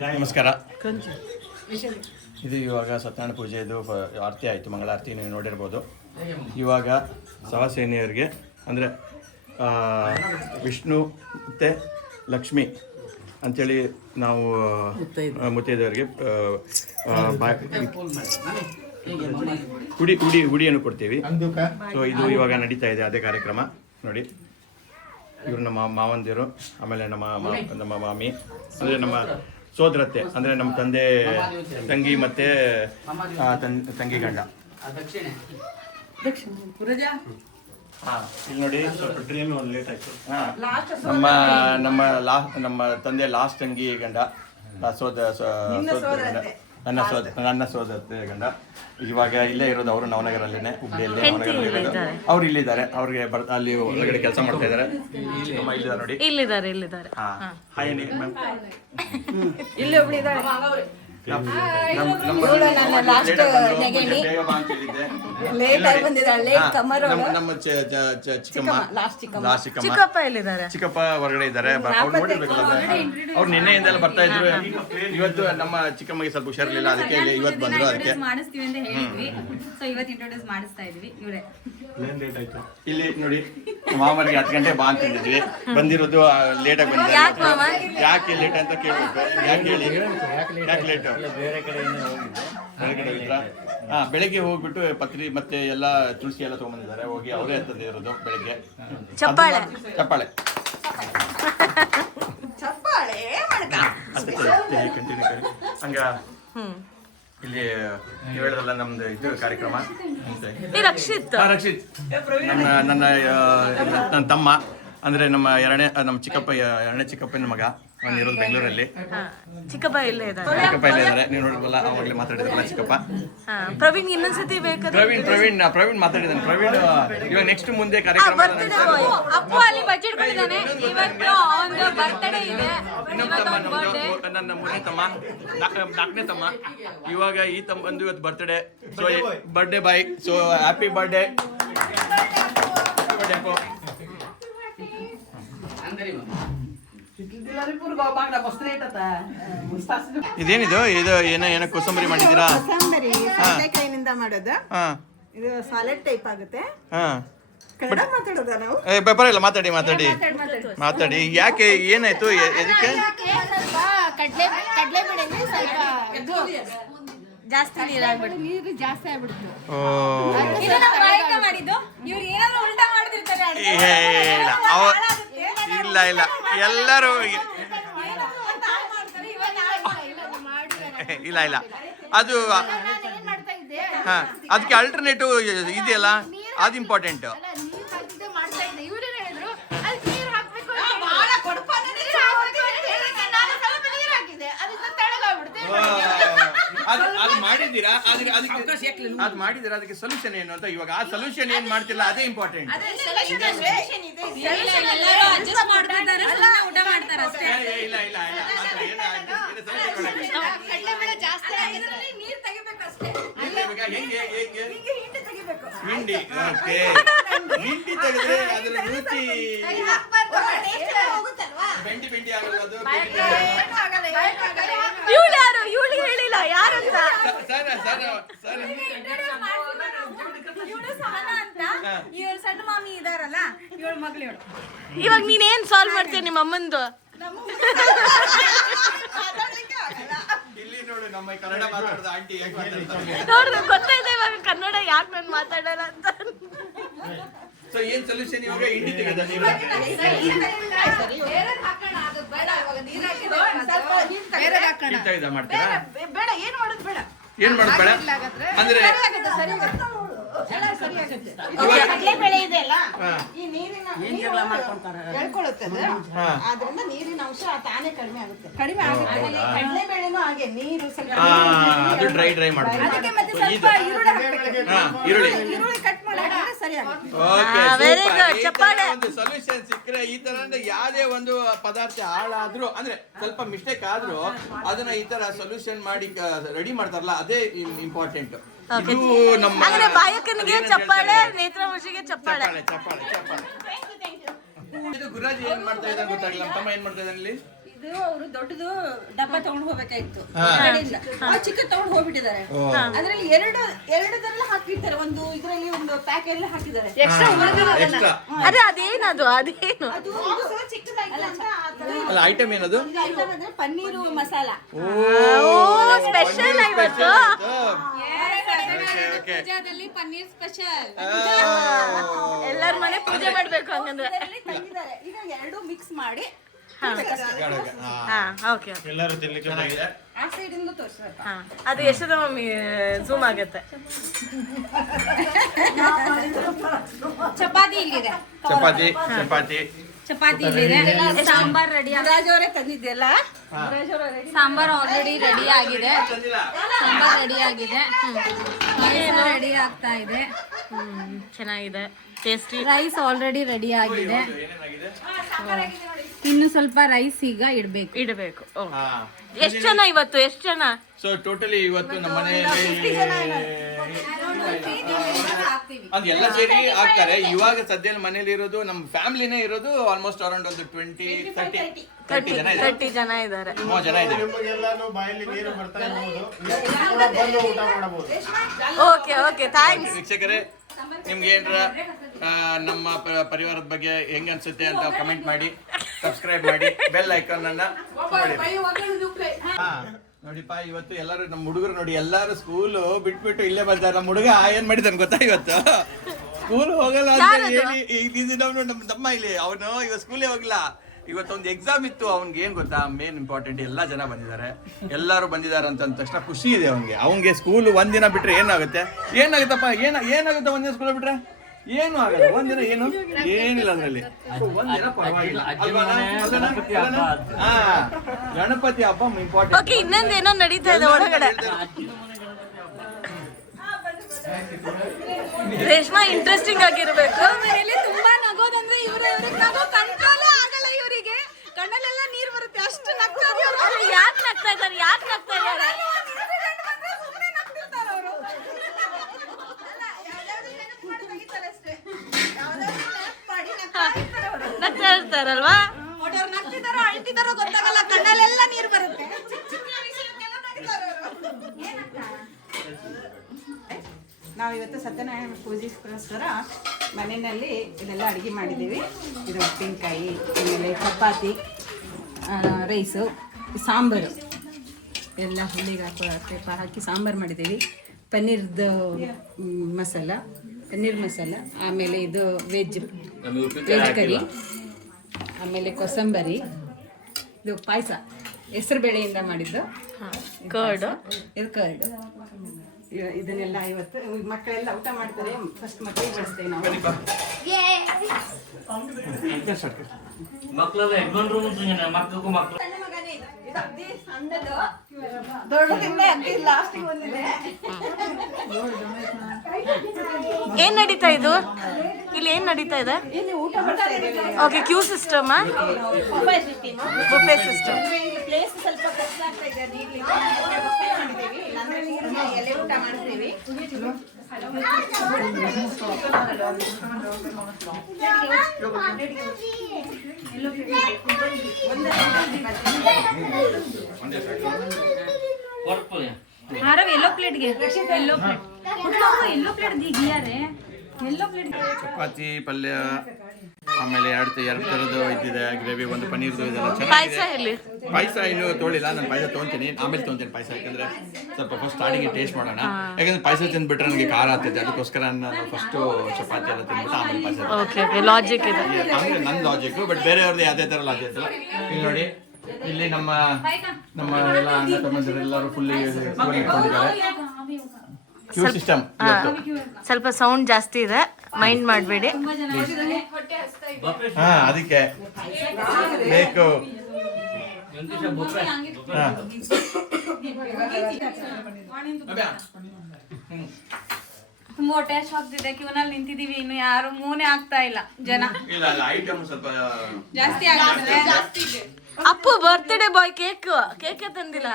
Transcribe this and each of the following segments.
ನಮಸ್ಕಾರ. ಇದು ಇವಾಗ ಸತ್ಯನಾರಾಯಣ ಪೂಜೆದು ಆರತಿ ಆಯಿತು, ಮಂಗಳಾರತಿ ನೀವು ನೋಡಿರ್ಬೋದು. ಇವಾಗ ಸವಾಸೇನಿಯರಿಗೆ ಅಂದರೆ ವಿಷ್ಣು ಮತ್ತು ಲಕ್ಷ್ಮಿ ಅಂಥೇಳಿ ನಾವು ಮುತ್ತೈದೆಯವರಿಗೆ ಉಡಿಯನ್ನು ಕೊಡ್ತೀವಿ. ಸೊ ಇದು ಇವಾಗ ನಡೀತಾ ಇದೆ, ಅದೇ ಕಾರ್ಯಕ್ರಮ ನೋಡಿ. ಇವರು ನಮ್ಮ ಮಾವಂದಿರು, ಆಮೇಲೆ ನಮ್ಮ ಮಾಮಿ ಅಂದರೆ ನಮ್ಮ ಸೋದರತ್ತೆ, ಅಂದರೆ ನಮ್ಮ ತಂಗಿ ಮತ್ತು ತಂಗಿ ಗಂಡ. ಇಲ್ಲಿ ನೋಡಿ ಲೇಟ್ ಆಯಿತು. ನಮ್ಮ ತಂದೆ ಲಾಸ್ಟ್ ತಂಗಿ ಗಂಡ, ನನ್ನ ಸೋದರತ್ತೆ ಗಂಡ. ಇವಾಗ ಇಲ್ಲೇ ಇರೋದು, ಅವರು ನವನಗರಲ್ಲೇ, ಹುಬ್ಳಿಯಲ್ಲಿ ನವನಗರದಲ್ಲಿ ಅವ್ರು ಇಲ್ಲಿದ್ದಾರೆ. ಅವ್ರಿಗೆ ಅಲ್ಲಿ ಹೊರಗಡೆ ಕೆಲಸ ಮಾಡ್ತಾ ಇದ್ದಾರೆ. ನೋಡಿ ಇಲ್ಲಿದ್ದಾರೆ. Hi ma'am. ಇಲ್ಲಿ ಒಬ್ಳಿದ್ದಾರೆ. ಚಿಕ್ಕಪ್ಪ ಹೊರಗಡೆ ಇದ್ದಾರೆ. ಅವ್ರು ನಿನ್ನೆಯಿಂದೆಲ್ಲ ಬರ್ತಾ ಇದ್ರು. ಇವತ್ತು ನಮ್ಮ ಚಿಕ್ಕಮ್ಮಗೆ ಸ್ವಲ್ಪ ಹುಷಾರಿರ್ಲಿಲ್ಲ, ಅದಕ್ಕೆ ಇವತ್ತು ಬಂದ್ರು. ಅದಕ್ಕೆ ಇಲ್ಲಿ ನೋಡಿ ಮಾಮರಿಗೆ 10 ಗಂಟೆ ಬಾ ಅಂತಂದಿದ್ವಿ, ಬಂದಿರೋದು ಲೇಟಾಗಿ ಬಂದಿದ್ದಾರೆ. ಯಾಕೆ ಲೇಟ್ ಅಂತ ಕೇಳ್ಬೇಕು. ಯಾಕೆ ಲೇಟು? ಬೆಳಗ್ಗೆ ಹೋಗ್ಬಿಟ್ಟು ಪತ್ರಿ ಮತ್ತೆ ಎಲ್ಲ ತುಳಸಿ ಎಲ್ಲ ತಗೊಂಡ್ಬಂದಿದ್ದಾರೆ. ಹೋಗಿ ಅವರೇ ತಂದಿರೋದು ಬೆಳಗ್ಗೆ. ಚಪ್ಪಾಳೆ ಹಂಗ ಇಲ್ಲಿ ಹೇಳಿದ್ರಲ್ಲ ನಮ್ದು ಇದು ಕಾರ್ಯಕ್ರಮ. ರಕ್ಷಿತ್ ನನ್ನ ತಮ್ಮ, ಅಂದ್ರೆ ನಮ್ಮ ಎರಡನೇ ಚಿಕ್ಕಪ್ಪನ ಮಗ. ಅವನು ಇರೋದು ಬೆಂಗಳೂರಲ್ಲಿ. ಚಿಕ್ಕಪ್ಪ ಇಲ್ಲೇ ಇದ್ದಾರೆ. ನೀವು ನೋಡಿದ್ರಲ್ಲ, ಅವಾಗಲೇ ಮಾತಾಡಿದ್ರಲ್ಲ ಚಿಕ್ಕಪ್ಪ. ಪ್ರವೀಣ್ ಇನ್ನೊಂದ್ಸತಿ ಬೇಕಾದ್ರೆ ಪ್ರವೀಣ್ ಮಾತಾಡಿದ್ದಾನೆ. ಪ್ರವೀಣ್ ಇವಾಗ ನೆಕ್ಸ್ಟ್ ಮುಂದೆ ಕಾರ್ಯಕ್ರಮ. ಅಪ್ಪು ಅಲ್ಲಿ ಬಜೆಟ್ ಕೊಟ್ಟಿದ್ದಾನೆ. ಇವತ್ತು ಒಂದು ಬರ್ತ್ಡೇ ಇದೆ. ನನ್ನ 3ನೇ ತಮ್ಮ, 4ನೇ ತಮ್ಮ. ಇವಾಗ ಈ ತಮ್ಮ ಬಂದು ಇವತ್ತು birthday. So birthday boy. So happy birthday. ಇದೇನಿದು? ಇದು ಏನೋ ಕೋಸಂಬರಿ ಮಾಡಿದ್ದೀರಾ? ಕೈನಿಂದ ಮಾಡೋದು. ಇದು ಸಾಲೆಡ್ ಟೈಪ್ ಆಗುತ್ತೆ. ಪರವಾಗಿಲ್ಲ, ಮಾತಾಡಿ. ಯಾಕೆ, ಏನಾಯ್ತು, ಎದಕ್ಕೆ? ಜಾಸ್ತಿ ನೀರು ಜಾಸ್ತಿ ಆಗ್ಬಿಡ್ತು. ಇಲ್ಲ ಎಲ್ಲರೂ ಇಲ್ಲ ಅದು ಅದಕ್ಕೆ ಅಲ್ಟರ್ನೇಟಿವ್ ಇದೆಯಲ್ಲ, ಅದು ಇಂಪಾರ್ಟೆಂಟ್. ಅದು ಮಾಡಿದ್ದೀರಾ, ಅದಕ್ಕೆ ಸೊಲ್ಯೂಷನ್ ಏನು ಅಂತ. ಇವಾಗ ಆ ಸೊಲ್ಯೂಷನ್ ಏನ್ ಮಾಡ್ತಿಲ್ಲ, ಅದೇ ಇಂಪಾರ್ಟೆಂಟ್. ಹಿಂಡಿ ತೆಗೆದ್ರೆ ಅದ್ರ ರುಚಿ ಬೆಂಡಿ ಆಗಲ್ಲ. ಅದು ಇವಳು ಹೇಳಿಲ್ಲ ಯಾರಂತ. ಇವ್ರ ಸಣ್ಣ ಮಾಮಿ ಇದಾರಲ್ಲ, ಇವಳ ಮಗಳು ಇವಳು. ಇವಾಗ ನೀನೇನ್ ಸಾಲ್ವ್ ಮಾಡ್ತೀಯ ನಿಮ್ಮ ಅಮ್ಮಂದು? ಇಲ್ಲಿ ನೋಡು, ನಮ್ಮ ಕನ್ನಡ ಮಾತಾಡೋದು ಆಂಟಿ ಯಾಕೆ ಮಾತಾಡ್ತಾರೆ ನೋಡ್ರಿ, ಗೊತ್ತಾಯ್ತು ಇವಾಗ ಕನ್ನಡ ಯಾಕೆ ನಾನು ಮಾತಾಡಲ್ಲ ಅಂತ. ಸೊ ಏನ್ ಸೊಲ್ಯೂಷನ್ ಇವಾಗ? ಹಿಂಡಿ ತೆಗೆದ ನೀರು ಮಾಡ್ತೀರಾ? ಏನ್ ಮಾಡೋದು ಬೇಡ ಅಂದ್ರೆ ಕಡಲೆಬೇಳೆ ಇದೆ ಅಲ್ಲ, ಈ ನೀರಿನ ಎಳ್ಕೊಳ್ಳುತ್ತದೆ. ಆದ್ರಿಂದ ನೀರಿನ ಅಂಶ ತಾನೇ ಕಡಿಮೆ ಆಗುತ್ತೆ. ಕಡಲೆಬೇಳೆನೂ ಹಾಗೆ ನೀರು ಸ್ವಲ್ಪ ಡ್ರೈ ಮಾಡ್ತೀವಿ. ಅದಕ್ಕೆ ಮತ್ತೆ ಸ್ವಲ್ಪ ಈರುಳ್ಳಿ ಕಟ್ ಮಾಡಿದ್ರೆ ಸರಿ ಆಗುತ್ತೆ. ಒಂದು ಸೊಲ್ಯೂಷನ್ ಸಿಕ್ಕರೆ ಈ ತರ ಯಾವುದೇ ಒಂದು ಪದಾರ್ಥ ಹಾಳಾದ್ರೂ, ಅಂದ್ರೆ ಸ್ವಲ್ಪ ಮಿಸ್ಟೇಕ್ ಆದ್ರೂ ಅದನ್ನ ಈ ತರ ಸೊಲ್ಯೂಷನ್ ಮಾಡಿ ರೆಡಿ ಮಾಡ್ತಾರಲ್ಲ, ಅದೇ ಇಂಪಾರ್ಟೆಂಟ್. ಇದು ನಮ್ಮ ಬಾಯಕನಿಗೆ ಚಪ್ಪಾಳೆ, ನೇತ್ರವಂಶಿಗೆ ಚಪ್ಪಾಳೆ. ಇದು ಗುರುರಾಜ್ ಏನ್ ಮಾಡ್ತಾ ಇದ್ದಾನೆ ಗೊತ್ತಾಗಿಲ್ಲ. ನಮ್ಮ ತಮ್ಮ ಏನ್ ಮಾಡ್ತಾ ಇದ್ದಾನೆ ಇಲ್ಲಿ? ಇದು ಅವರು ದೊಡ್ಡದು ಡಬ್ಬ ತಗೊಂಡು ಹೋಗ್ಬೇಕಾಯ್ತು ಹೊರಗಡೆಯಿಂದ. ಆ ಚಿಕ್ಕ ತಗೊಂಡು ಹೋಗ್ಬಿಟ್ಟಿದ್ದಾರೆ. ಅದ್ರಲ್ಲಿ ಎರಡದೆಲ್ಲ ಹಾಕಿರ್ತಾರೆ, ಒಂದು ಇದ್ರಲ್ಲಿ ಒಂದು ಪ್ಯಾಕ್ ಎಲ್ಲ ಹಾಕಿದ್ದಾರೆ. ಎಕ್ಸ್ಟ್ರಾ ಅದೇ ಅದೇನದು ಅದೇನು ಅದು ಚಿಕ್ಕದಾಯ್ತು ಅಂತ ಆ ತರ ಅಲ್ಲ ಐಟಮ್ ಏನದು? ಒಂದು item ಅಂದ್ರೆ ಪನ್ನೀರು ಮಸಾಲ. ಸ್ಪೆಷಲ್ ಇವತ್ತು ಪೂಜಾದಲ್ಲಿ ಪನ್ನೀರ್ ಸ್ಪೆಷಲ್. ಎಲ್ಲರ ಮನೆ ಪೂಜೆ ಮಾಡ್ಬೇಕು ಹಂಗಂದ್ರೆ. ಇದರಲ್ಲಿ ತಂದಿದ್ದಾರೆ. ಈಗ ಎರಡು ಮಿಕ್ಸ್ ಮಾಡಿ ಓಕೆ ಎಲ್ಲರೂ ತಿನ್ಲಿಕ್ಕೆ ಚೆನ್ನಾಗಿದೆ. ಆ ಸೈಡ್ ಇಂದ ತೋರಿಸ್ಬೇಕು. ಅದು ಎಷ್ಟದ ಮಮ್ಮಿ ಝೂಮ್ ಆಗತ್ತೆ. ಚಪಾತಿ ಇಲ್ಲಿದೆ, ಚಪಾತಿ ಚಪಾತಿ ಚಪಾತಿ ಇಲ್ಲಿದೆ. ಸಾಂಬಾರ್ ರೆಡಿ, ರಾಜ್ ಅವರೇ ತಂದಿದ್ದೆಲ್ಲ. ಸಾಂಬಾರ್ ಆಲ್ರೆಡಿ ರೆಡಿ ಆಗಿದೆ. ಸಾಂಬಾರ್ ರೆಡಿ ಆಗಿದೆ, ರೆಡಿ ಆಗ್ತಾ ಇದೆ. ಚೆನ್ನಾಗಿದೆ, ಟೇಸ್ಟಿ. ರೈಸ್ ಆಲ್ರೆಡಿ ರೆಡಿ ಆಗಿದೆ. ಇನ್ನು ಸ್ವಲ್ಪ ರೈಸ್ ಈಗ ಇಡಬೇಕು. ಎಷ್ಟು ಜನ ಇವತ್ತು? ಎಷ್ಟು ಜನ? ಸೊ ಟೋಟಲಿ ಇವತ್ತು ನಮ್ಮ ಮನೆಯಲ್ಲಿ ಅದು ಎಲ್ಲ ಸೇರಿ ಆಗ್ತಾರೆ. ಇವಾಗ ಸದ್ಯ ಮನೇಲಿ ಇರೋದು ನಮ್ಮ ಫ್ಯಾಮಿಲಿನೇ ಇರೋದು ಆಲ್ಮೋಸ್ಟ್ ಅರೌಂಡ್ ಒಂದು 30 ಜನ ಇದೆ. 30 ಜನ ಇದ್ದಾರೆ. 3 ಜನ ಇದೆ. Okay thanks. ವೀಕ್ಷಕರೇ, ನಿಮ್ಗೆ ಏನ್ರ ನಮ್ಮ ಪರಿವಾರದ ಬಗ್ಗೆ ಹೆಂಗ್ ಅನ್ಸುತ್ತೆ ಅಂತ ಕಮೆಂಟ್ ಮಾಡಿ, ಸಬ್ಸ್ಕ್ರೈಬ್ ಮಾಡಿ, ಬೆಲ್ ಐಕಾನ್ ಅನ್ನ ನೋಡಿಪ್ಪ. ಇವತ್ತು ಎಲ್ಲರೂ ನಮ್ಮ ಹುಡುಗರು ನೋಡಿ, ಎಲ್ಲಾರು ಸ್ಕೂಲು ಬಿಟ್ಬಿಟ್ಟು ಇಲ್ಲೇ ಬಂದಾರ. ನಮ್ಮ ಹುಡುಗ ಏನ್ ಮಾಡಿದಾನೆ ಗೊತ್ತಾ, ಇವತ್ತು ಸ್ಕೂಲ್ ಹೋಗಲ್ಲ ಅಂತ ಹೇಳಿ ನಮ್ಮ ತಮ್ಮ ಇಲ್ಲಿ ಅವನು ಇವತ್ತು ಸ್ಕೂಲೇ ಹೋಗಿಲ್ಲ. ಇವತ್ತೊಂದು ಎಕ್ಸಾಮ್ ಇತ್ತು ಅವ್ನಿಗೆ. ಏನ್ ಗೊತ್ತಾ, ಮೇನ್ ಇಂಪಾರ್ಟೆಂಟ್ ಎಲ್ಲಾ ಜನ ಬಂದಿದ್ದಾರೆ, ಎಲ್ಲರೂ ಬಂದಿದ್ದಾರೆ ಅಂತ ಅಂದ ತಕ್ಷಣ ಖುಷಿ ಇದೆ ಅವನಿಗೆ. ಸ್ಕೂಲ್ ಒಂದಿನ ಬಿಟ್ರೆ ಏನಾಗುತ್ತಪ್ಪ, ಏನಾಗುತ್ತೆ ಒಂದಿನ ಸ್ಕೂಲ್ ಬಿಟ್ರೆ? ಏನು ಆಗಲ್ಲ. ಒಂದಿನ ಏನಿಲ್ಲ ಅದ್ರಲ್ಲಿ. ಒಂದಿನ ಪರವಾಗಿಲ್ಲ. ಗಣಪತಿ ಹಬ್ಬ ಇಂಪಾರ್ಟೆಂಟ್. ಓಕೆ, ಇನ್ನೊಂದೇನೋ ನಡೀತಾ ಇದೆ ಒಳಗಡೆ. ರೇಷ್ಮಾ ಇಂಟ್ರೆಸ್ಟಿಂಗ್ ಆಗಿರ್ಬೇಕು. ತುಂಬಾ ನಗೋದಂದ್ರೆ ಇವ್ರಿಗೆ ನಗೋ ಕಂಟ್ರೋಲೇ ಆಗಲ್ಲ. ಇವರಿಗೆ ಕಣ್ಣಲ್ಲೆಲ್ಲ ನೀರ್ ಬರುತ್ತೆ, ಅಷ್ಟು ನಗ್ತಾರೆ. ಯಾಕೆ ನಗ್ತಾ ಇದ್ದಾರೆ? ನಗ್ತಾ ಇರ್ತಾರಲ್ವಾ? ನಗ್ತಿದಾರೋ ಅಳ್ತಿದಾರೋ ಗೊತ್ತಾಗಲ್ಲ, ಕಣ್ಣಲ್ಲೆಲ್ಲ ನೀರು ಬರುತ್ತೆ. ನಾವಿವತ್ತು ಸತ್ಯನಾರಾಯಣ ಪೂಜೆಗೋಸ್ಕರ ಮನೆಯಲ್ಲಿ ಇದೆಲ್ಲ ಅಡುಗೆ ಮಾಡಿದ್ದೀವಿ. ಇದು ಉಪ್ಪಿನಕಾಯಿ, ಆಮೇಲೆ ಚಪಾತಿ, ರೈಸು, ಸಾಂಬಾರು ಎಲ್ಲ ಹುಲ್ಲಿಗೆ ಹಾಕಿ ಸಾಂಬಾರು ಮಾಡಿದ್ದೀವಿ. ಪನ್ನೀರ್ ಮಸಾಲ, ಆಮೇಲೆ ಇದು ವೆಜ್ ಕರಿ, ಆಮೇಲೆ ಕೊಸಂಬರಿ, ಇದು ಪಾಯಸ ಹೆಸರುಬೇಳೆಯಿಂದ ಮಾಡಿದ್ದು, ಕರ್ಡ್, ಇದು ಕರ್ಡ್. ಇದನ್ನೆಲ್ಲ ಇವತ್ತು ಮಕ್ಕಳೆಲ್ಲ ಊಟ ಮಾಡ್ತಾರೆ. ಫಸ್ಟ್ ಮಕ್ಕಳಿಗೆ ಬಡಿಸ್ತೇವೆ ನಾವು. ಏನ್ ನಡೀತಾ ಇದು ಇಲ್ಲಿ? ಏನ್ ನಡೀತಾ ಇದೆ? Okay, Q system, ಬುಫೆ system. Place ಸ್ವಲ್ಪ ಕಷ್ಟ ಆಗ್ತಾ ಇದೆ, ಮಾಡಿದ್ದೀವಿ. ಇಲ್ಲಾಂದ್ರೆ ನೀರಿನ ಎಲೆ ಊಟ ಮಾಡ್ತೀವಿ. येलो प्लेट दिया रे, येलो प्लेट. ಚಪಾತಿ, ಪಲ್ಯ, ಆಮೇಲೆ ಎರಡು ಥರದ್ದು ಇದ್ದಿದೆ, ಗ್ರೇವಿ, ಒಂದು ಪನ್ನೀರ್ದು ಇದೆಲ್ಲ ಪಾಯಸ ಚೆನ್ನಾಗಿದೆ. ಹೇಳಿ. ಪಾಯಸ ಇನ್ನೂ ತೊಳಿಲ್ಲ, ನಾನು ಪಾಯಸ ತೊಗೊತೀನಿ, ಆಮೇಲೆ ತೊಗೊತೀನಿ ಪಾಯಸ. ಯಾಕಂದ್ರೆ ಸ್ವಲ್ಪ ಫಸ್ಟ್ ಸ್ಟಾರ್ಟಿಂಗ್ ಟೇಸ್ಟ್ ಮಾಡೋಣ. ಯಾಕಂದ್ರೆ ಪಾಯಸ ತಿಂದ್ಬಿಟ್ರೆ ನನಗೆ ಖಾರ ಆಗ್ತೈತೆ, ಅದಕ್ಕೋಸ್ಕರ ನಾನು ಫಸ್ಟು ಚಪಾತಿ ಎಲ್ಲ ತಿಂದ್ಬಿಟ್ಟು ಆಮೇಲೆ ಪಾಯಸ. ಓಕೆ, ಲಾಜಿಕ್ ಇದೆ. ಅಂದ್ರೆ ನನ್ನ ಲಾಜಿಕ್, ಬಟ್ ಬೇರೆಯವ್ರದ್ದು ಯಾವುದೇ ಥರ ಲಾಜಿಕ್ ಇಲ್ಲ. ಇಲ್ಲಿ ನೋಡಿ, ಇಲ್ಲಿ ನಮ್ಮ ಎಲ್ಲ ಅಣ್ಣ ತಮ್ಮಂದಿರೆಲ್ಲರೂ ಫುಲ್ ಇಟ್ಕೊಂಡಿದ್ದಾರೆ. Q system. ಸ್ವಲ್ಪ ಸೌಂಡ್ ಜಾಸ್ತಿ ಇದೆ, ಮೈಂಡ್ ಮಾಡಬೇಡಿ. ಹಾ, ಅದಕ್ಕೆ ಬೇಕು. ತುಂಬಾ ಹೊಟ್ಟೆ ಆಗ್ತಿದೆ. ಕ್ಯೂನಲ್ಲಿ ನಿಂತಿದೀವಿ, ಇನ್ನು ಯಾರು ಮೂನೇ ಆಗ್ತಾ ಇಲ್ಲ ಜನ. ಇಲ್ಲ ಐಟಮ್ ಸ್ವಲ್ಪ ಜಾಸ್ತಿ ಆಗ್ತಿದೆ. ಅಪ್ಪು ಬರ್ತ್ಡೇ ಬಾಯ್ ಕೇಕ್ ತಂದಿಲ್ಲ.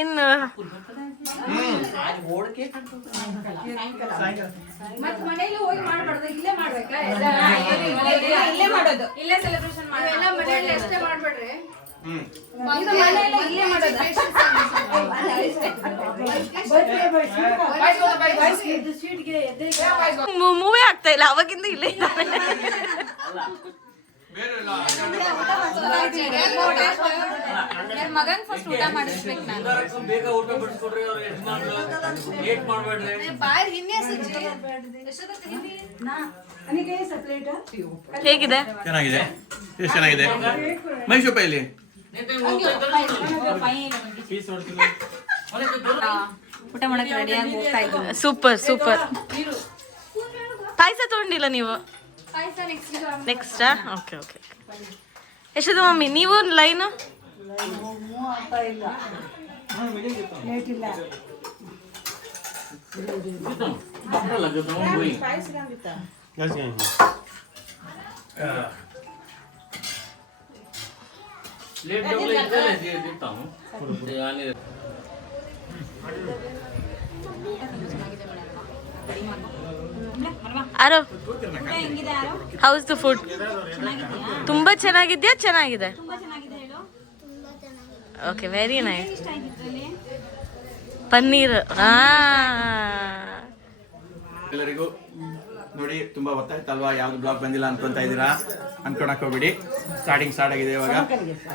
ಇನ್ನು ಮತ್ತೆ ಮನೆಯಲ್ಲಿ ಹೋಗಿ ಮಾಡ್ಬಾರ್ದು, ಇಲ್ಲೇ ಮಾಡ್ಬೇಕಾ? ಇಲ್ಲೇ ಮಾಡೋದು. ಇಲ್ಲೇ ಸೆಲೆಬ್ರೇಷನ್ ಮಾಡಿ. ಎಲ್ಲ ಮನೆಯಲ್ಲಿ ಅಷ್ಟೇ ಮಾಡ್ಬೇಡ್ರಿ. ಇದು ಮನೆಯಲ್ಲಿ ಇಲ್ಲೇ ಮಾಡೋದು. ಮೂವೇ ಆಗ್ತಾ ಇಲ್ಲ ಅವಾಗಿಂದ ಇಲ್ಲೇ ಇದ್ದಾನೆ. ಮಗನ್ ಫಸ್ಟ್ ಊಟ ಮಾಡಿಸ್ಬೇಕು ನಾನು. ಬೇಗ ಊಟ ಬಿಡಿಸ್ಕೊಡ್ರಿ, ಅವ್ರು ಯಜಮಾನ್ರು ಲೇಟ್ ಮಾಡ್ಬೇಡ್ರಿ. ಬಾಯ್ ಹಿಂದೆ ಸುಜ್ಜಿ ಹೇಗಿದೆ? ಚೆನ್ನಾಗಿದೆ, ಎಷ್ಟು ಚೆನ್ನಾಗಿದೆ. ಮೈಸೂಪ ಇಲ್ಲಿ ಊಟ ಮಾಡಕ್ಕೆ ರೆಡಿಯಾಗಿ ಹೋಗ್ತಾ ಇದ್ದೀವಿ. Super super. ಪಾಯಸ ತಗೊಂಡಿಲ್ಲ ನೀವು? ಪಾಯಸ ನೆಕ್ಸ್ಟಾ? Okay okay. ಎಷ್ಟದು ಮಮ್ಮಿ ನೀವು ಲೈನು? लेट जगले इधर है देता हूं यानी ಆರೋ ಹೌಸ್ ದ ಫುಡ್? ತುಂಬಾ ಚೆನ್ನಾಗಿದ್ಯಾ? ಚೆನ್ನಾಗಿದೆ. Okay, very nice. ಪನ್ನೀರ್. ಎಲ್ಲರಿಗೂ ನೋಡಿ, ತುಂಬಾ ಗೊತ್ತಾಯ್ತಲ್ವಾ ಯಾವ್ದು ಬ್ಲಾಗ್ ಬಂದಿಲ್ಲ ಅನ್ಕೊಂತ ಇದ್ದೀರಾ? ಅನ್ಕೊಳಕ್ ಹೋಗ್ಬಿಡಿ. ಸ್ಟಾರ್ಟ್ ಆಗಿದೆ ಇವಾಗ.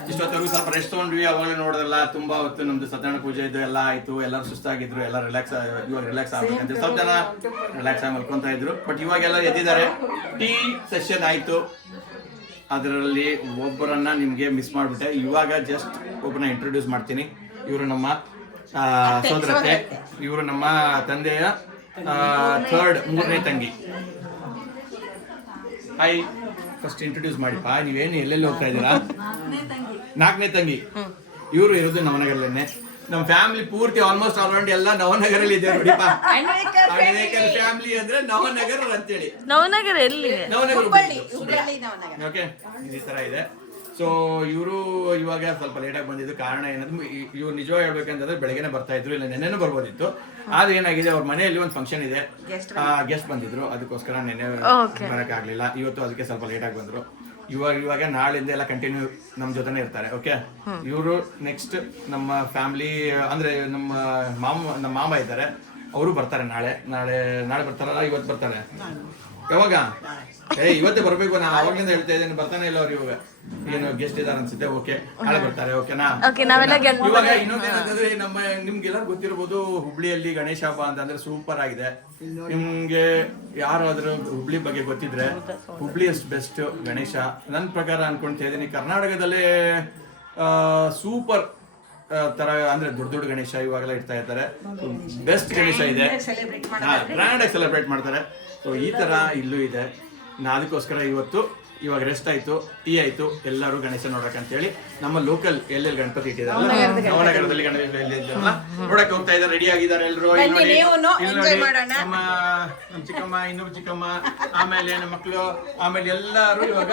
ಇಷ್ಟೊತ್ತವರೆಗೂ ಸ್ವಲ್ಪ ರೆಸ್ಟ್ ತಗೊಂಡ್ವಿ. ಅವಾಗಲೇ ನೋಡೋದಲ್ಲ, ತುಂಬಾ ಹೊತ್ತು ನಮ್ದು ಸತ್ಯನಾರಾಯಣ ಪೂಜೆ ಇದು ಎಲ್ಲ ಆಯ್ತು. ಎಲ್ಲರೂ ಸುಸ್ತಾಗಿದ್ರು, ಎಲ್ಲ ಇವಾಗ ರಿಲ್ಯಾಕ್ಸ್ ಆಗ್ಬೇಕಂತ ಸ್ವಲ್ಪ ಜನ ರಿಲ್ಯಾಕ್ಸ್ ಆಗಿ ಮಲ್ಕೊಂತ ಇದ್ರು. ಬಟ್ ಇವಾಗೆಲ್ಲ ಎದ್ದಿದ್ದಾರೆ. ಟೀ ಸೆಷನ್ ಆಯ್ತು. ಅದರಲ್ಲಿ ಒಬ್ಬರನ್ನ ನಿಮ್ಗೆ ಮಿಸ್ ಮಾಡ್ಬಿಟ್ಟೆ. ಇವಾಗ ಜಸ್ಟ್ ಒಬ್ಬರನ್ನ ಇಂಟ್ರೊಡ್ಯೂಸ್ ಮಾಡ್ತೀನಿ. ಇವರು ನಮ್ಮ ಸೋದರತೆ. ಇವರು ನಮ್ಮ ತಂದೆಯ ಮೂರನೇ ತಂಗಿ. ಹಾಯ್, ಫಸ್ಟ್ ಇಂಟ್ರೊಡ್ಯೂಸ್ ಮಾಡಿಪ್ಪ. ನೀವೇನು ಎಲ್ಲೆಲ್ಲಿ ಹೋಗ್ತಾ ಇದ್ದೀರಾ? ನಾಲ್ಕನೇ ತಂಗಿ. ಇವರು ಇರೋದು ನವನಗರಲ್ಲೇ. ನಮ್ಮ ಫ್ಯಾಮಿಲಿ ಪೂರ್ತಿ ಆಲ್ಮೋಸ್ಟ್ ಅರೌಂಡ್ ಎಲ್ಲ ನವನಗರಲ್ಲಿ ಇದೆ ನೋಡಿಪ್ಪ. ಫ್ಯಾಮಿಲಿ ಅಂದ್ರೆ ನವನಗರ ಅಂತೇಳಿ. ನವನಗರ ಎಲ್ಲಿ? ನವನಗರ. ಓಕೆ, ಈ ತರ ಇದೆ. ಸೊ ಇವರು ಇವಾಗ ಸ್ವಲ್ಪ ಲೇಟಾಗಿ ಬಂದಿದ್ದು ಕಾರಣ ಏನಂದ್ರೆ, ಇವ್ರು ನಿಜವಾಗಿ ಹೇಳ್ಬೇಕಂತಂದ್ರೆ ಬೆಳಗ್ಗೆನೆ ಬರ್ತಾ ಇದ್ರು, ಇಲ್ಲ ನೆನ್ನೆನೂ ಬರ್ಬೋದಿತ್ತು. ಆದ್ರೆ ಏನಾಗಿದೆ, ಅವ್ರ ಮನೆಯಲ್ಲಿ ಒಂದು ಫಂಕ್ಷನ್ ಇದೆ, ಗೆಸ್ಟ್ ಬಂದಿದ್ರು. ಅದಕ್ಕೋಸ್ಕರ ನೆನ್ನೆ ಬರೋಕ್ಕಾಗಲಿಲ್ಲ. ಇವತ್ತು ಅದಕ್ಕೆ ಸ್ವಲ್ಪ ಲೇಟಾಗಿ ಬಂದ್ರು. ಇವಾಗ ನಾಳಿಂದ ಎಲ್ಲ ಕಂಟಿನ್ಯೂ ನಮ್ಮ ಜೊತೆನೇ ಇರ್ತಾರೆ. ಓಕೆ, ಇವರು ನೆಕ್ಸ್ಟ್ ನಮ್ಮ ಫ್ಯಾಮಿಲಿ ಅಂದ್ರೆ ನಮ್ಮ ಮಾಮ ಇದ್ದಾರೆ. ಅವರು ಬರ್ತಾರೆ ನಾಳೆ ಬರ್ತಾರಲ್ಲ, ಇವತ್ತು ಬರ್ತಾರೆ. ಯಾವಾಗ? ಇವತ್ತೇ ಬರ್ಬೇಕು. ನಾನು ಅವಾಗ್ಲಿಂದ ಹೇಳ್ತಾ ಇದ್ದೇನೆ, ಬರ್ತಾನೆ ಇಲ್ಲ ಅವ್ರು. ಇವಾಗ ಏನು ಗೆಸ್ಟ್ ಇದಾರೆ ಅನ್ಸುತ್ತೆ. ಓಕೆ, ನಾಳೆ ಬರ್ತಾರೆ. ಓಕೆನಾ? ಇವಾಗ ಇನ್ನೊಂದೇನಂತಂದ್ರೆ, ನಿಮ್ಗೆಲ್ಲ ಗೊತ್ತಿರ್ಬೋದು, ಹುಬ್ಳಿಯಲ್ಲಿ ಗಣೇಶ ಹಬ್ಬ ಅಂತಂದ್ರೆ ಸೂಪರ್ ಆಗಿದೆ. ನಿಮ್ಗೆ ಯಾರಾದ್ರೂ ಹುಬ್ಳಿ ಬಗ್ಗೆ ಗೊತ್ತಿದ್ರೆ, ಹುಬ್ಳಿ ಅಷ್ಟು ಬೆಸ್ಟ್ ಗಣೇಶ ನನ್ನ ಪ್ರಕಾರ ಅನ್ಕೊಂತ ಇದ್ದೀನಿ. ಕರ್ನಾಟಕದಲ್ಲೇ ಸೂಪರ್ ತರ ಅಂದ್ರೆ ದೊಡ್ಡ ಗಣೇಶ ಇವಾಗೆಲ್ಲ ಇಡ್ತಾ ಇರ್ತಾರೆ. ಬೆಸ್ಟ್ ಗಣೇಶ ಇದೆ, ಗ್ರ್ಯಾಂಡ್ ಆಗಿ ಸೆಲೆಬ್ರೇಟ್ ಮಾಡ್ತಾರೆ. ಸೊ ಈ ತರ ಇಲ್ಲೂ ಇದೆ. ಅದಕ್ಕೋಸ್ಕರ ಇವಾಗ ರೆಸ್ಟ್ ಆಯ್ತು, ಟೀ ಆಯ್ತು, ಎಲ್ಲರೂ ಗಣೇಶ ನೋಡಕ್ ಅಂತ ಹೇಳಿ ನಮ್ಮ ಲೋಕಲ್ ಎಲ್ಲೆಲ್ಲಿ ಗಣಪತಿ ಇಟ್ಟಿದಾರಲ್ಲ, ನವನಗರದಲ್ಲಿ ಗಣೇಶ ಇದ್ದಾರಲ್ಲ, ನೋಡಕ್ ಹೋಗ್ತಾ ಇದ್ದಾರೆ. ರೆಡಿ ಆಗಿದ್ದಾರೆ ಎಲ್ಲರೂ. ನಮ್ಮ ಚಿಕ್ಕಮ್ಮ, ಇನ್ನೊಬ್ಬ ಚಿಕ್ಕಮ್ಮ, ಆಮೇಲೆ ನಮ್ಮ ಮಕ್ಕಳು, ಆಮೇಲೆ ಎಲ್ಲರೂ ಇವಾಗ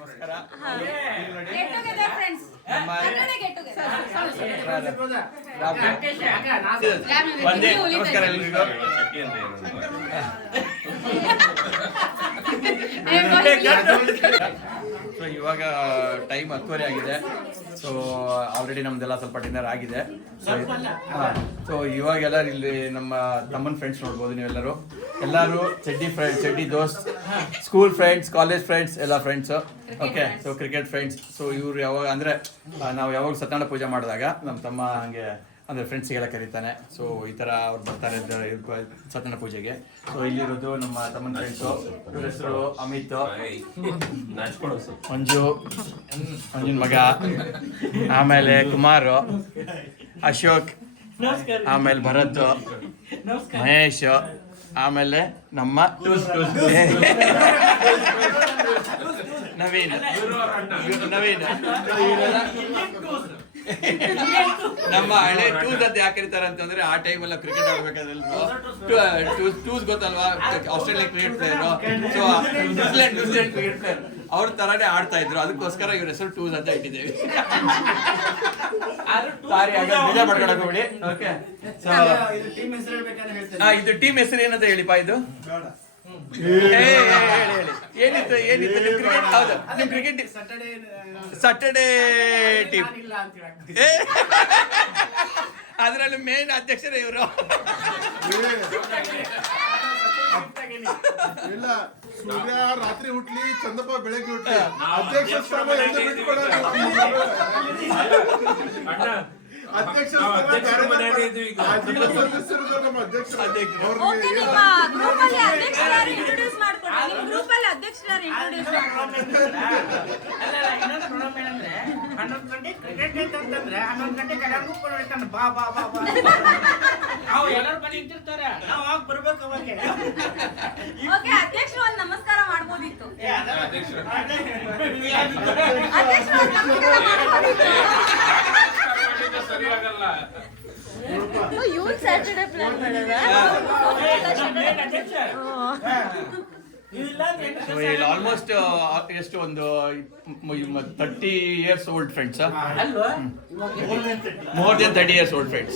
ನಮಸ್ಕಾರ. ಒಂದೇ ನಮಸ್ಕಾರ ಎಲ್ರಿಗೂ. ಸೊ ಇವಾಗ ಟೈಮ್ 10:30 ಆಗಿದೆ. ಸೊ ಆಲ್ರೆಡಿ ನಮ್ದೆಲ್ಲ ಸ್ವಲ್ಪ ಡಿನ್ನರ್ ಆಗಿದೆ. ಸೊ ಇವಾಗೆಲ್ಲ ಇಲ್ಲಿ ನಮ್ಮ ತಮ್ಮನ ಫ್ರೆಂಡ್ಸ್ ನೋಡ್ಬೋದು ನೀವೆಲ್ಲರೂ. ಎಲ್ಲರೂ ಚಡ್ಡಿ ದೋಸ್ತ್, ಸ್ಕೂಲ್ ಫ್ರೆಂಡ್ಸ್, ಕಾಲೇಜ್ ಫ್ರೆಂಡ್ಸ್, ಎಲ್ಲ friends. Okay, so cricket friends. So ಇವ್ರು ಯಾವಾಗ ಅಂದರೆ ನಾವು ಯಾವಾಗ ಸತ್ಯನಾರಾಯಣ ಪೂಜೆ ಮಾಡಿದಾಗ ನಮ್ಮ ತಮ್ಮ ಹಂಗೆ ಅಂದರೆ ಫ್ರೆಂಡ್ಸಿಗೆಲ್ಲ ಕರೀತಾನೆ. ಸೊ ಈ ಥರ ಅವ್ರು ಬರ್ತಾರೆ ಸತ್ಯನಾರಾಯಣ ಪೂಜೆಗೆ. ಸೊ ಇಲ್ಲಿರೋದು ನಮ್ಮ ತಮ್ಮನ ಫ್ರೆಂಡ್ಸು. ಇವ್ರ ಹೆಸರು ಅಮಿತ್, ಮಂಜುನ್ ಮಗ, ಆಮೇಲೆ ಕುಮಾರ್, ಅಶೋಕ್, ಆಮೇಲೆ ಭರತ್, ಮಹೇಶ್, ಆಮೇಲೆ ನಮ್ಮ ನವೀನ್. ನಮ್ಮ ಹಳೆ ಟೂಸ್ ಅಂತ ಯಾಕೆ ಕರೀತಾರೆ ಅಂತಂದ್ರೆ ಆ ಟೈಮಲ್ಲಿ ಕ್ರಿಕೆಟ್ ಆಡ್ಬೇಕಾದ್ರೆ ಟೂಸ್ ಗೊತ್ತಲ್ವಾ, Australia cricket player, so New Zealand cricket player ಅವ್ರ ತರಾನೇ ಆಡ್ತಾ ಇದ್ರು, ಅದಕ್ಕೋಸ್ಕರ ಇವ್ರ ಹೆಸರು ಟೂಸ್ ಅಂತ ಇಟ್ಟಿದ್ದೇವೆ. ಸಾರಿ, ಬೇಜಾರ್ ಮಾಡ್ಕೊಳಕ್ ಹೋಗ್ಬೇಡಿ. ಓಕೆ, ಇದು ಟೀಮ್ ಹೆಸರು ಏನಂತ ಹೇಳಿಪ್ಪ ಇದು? ಏನಿತ್ತು ನಿಮ್ ಕ್ರಿಕೆಟ್? ಹೌದು, ನಿಮ್ ಕ್ರಿಕೆಟ್ ಸಾಟರ್ಡೇ ಟೀಮ್. ಅದರಲ್ಲಿ ಮೇನ್ ಅಧ್ಯಕ್ಷರೇ ಇವರು. ಇಲ್ಲ, ಸೂರ್ಯ ರಾತ್ರಿ ಹುಟ್ಲಿ, ಚಂದಪ್ಪ ಬೆಳಗ್ಗೆ ಹುಟ್ಲಿ, ಅಧ್ಯಕ್ಷ ಸ್ಥಾನ ಎಂದು ಬಿಟ್ಕೊಡೋದು. ಅಧ್ಯಕ್ಷ ಸ್ಥಾನ ಸದಸ್ಯರು ನಮ್ಮ ಅಧ್ಯಕ್ಷರು. ಓಕೆ, ನಿಮ್ಮ ಗ್ರೂಪ್ ಅಲ್ಲಿ ಅಧ್ಯಕ್ಷರಾಗಿ ಇಂಟ್ರೊಡ್ಯೂಸ್ ಮಾಡ್ಕೊಡಿ. ನಿಮ್ಮ ಗ್ರೂಪ್ ಅಲ್ಲಿ ಅಧ್ಯಕ್ಷರಾಗಿ ಇಂಟ್ರೊಡ್ಯೂಸ್ ಮಾಡ್ಕೊಡಿ. ಇನ್ನೊಂದು ಪ್ರಾಬ್ಲಮ್ ಏನಂದ್ರೆ 11 ಗಂಟೆ ಕ್ರಿಕೆಟ್ ಅಂತಂದ್ರೆ 11 ಗಂಟೆ ಕರೆಂಟ್ ಕೊಡ್ಬೇಕಂತ ಬಾ ಬಾ ಬಾ ಬಾ ನಾವು ಎಲ್ಲರೂ ಬಂದು ನಿಂತಿರ್ತಾರೆ, ನಾವು ಆಗ ಬರ್ಬೇಕು ಅವಾಗ. ಓಕೆ, ಅಧ್ಯಕ್ಷರು ಒಂದು ನಮಸ್ಕಾರ ಮಾಡ್ಬೋದಿತ್ತು. ಅಧ್ಯಕ್ಷರು ಒಂದು ನಮಸ್ಕಾರ ಮಾಡ್ಬೋದಿತ್ತು. ಇವನ್ ಸ್ಯಾಟರ್ಡೆ ಪ್ಲಾನ್ ಮಾಡೋದ? ಆಲ್ಮೋಸ್ಟ್ ಎಷ್ಟು ಒಂದು 30 years old friends. More than 30 years old friends.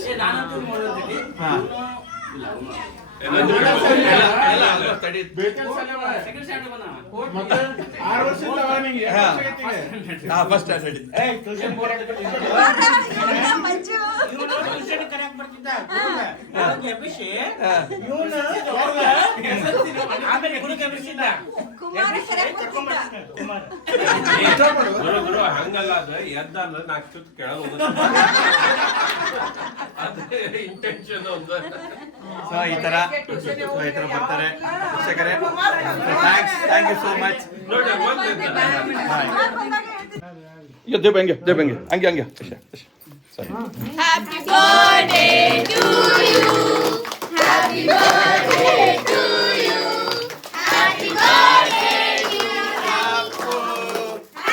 First standard. ಆಮೇಲೆ ಗುರು ಎಬ್ಬಿಸಿದ್ದ ಗುರು ಹಂಗಲ್ಲ, ಅದು ಎದ್ದಲ್ಲ 4 ಸುತ್ತು ಕೆಳಗೆ ಹೋಗೋದು. ಅದೇ ಇಂಟೆನ್ಷನ್ ಒಂದು. ಸೊ ಈ ತರ ಬರ್ತಾರೆ ಶಿಕ್ಷಕರೇ. Thank you so much. ನೋಡಿ ಒಂದು ದೇವ್ ಹಂಗೆ ಸರಿ. Happy birthday to you. Happy birthday to you. Happy birthday dear Appu.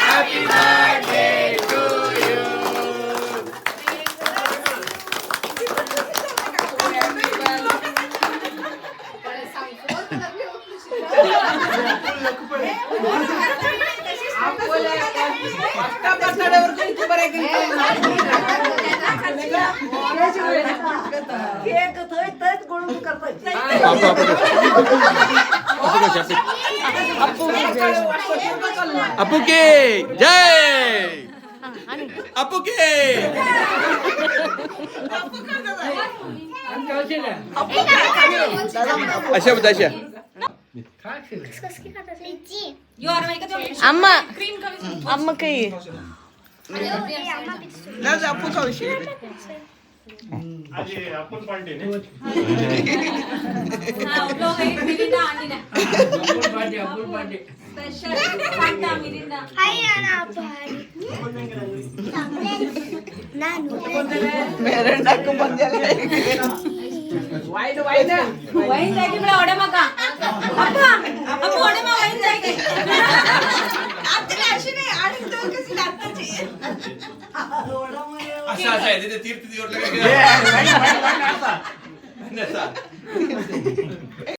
Happy birthday to you. Appu ಕೆ ಜೈ. ಅಪ್ಪು ಕೆ ಅಶಾ ಬತಾಶಾ. ಅಮ್ಮ ಅಮ್ಮ ಕೈ ತೀರ್ಥ